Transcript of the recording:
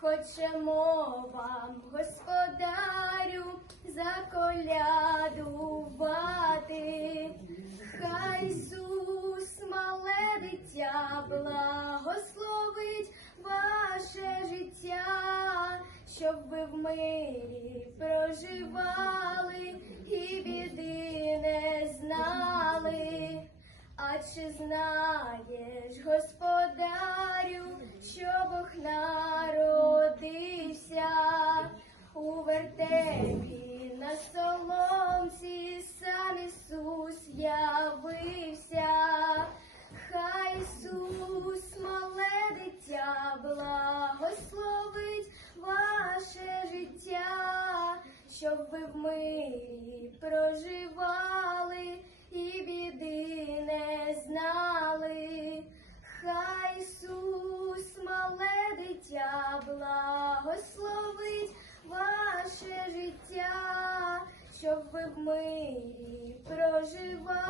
хочемо вам, господарю, заколядувати. Хай Ісус, мале дитя, благословить ваше життя, щоб ви в мирі проживали і біди не знали. А чи знаєш, господарю, соломці, сам Ісус явився, хай Ісус, мале дитя, благословить ваше життя, щоб ви в мирі проживали щоб ми проживали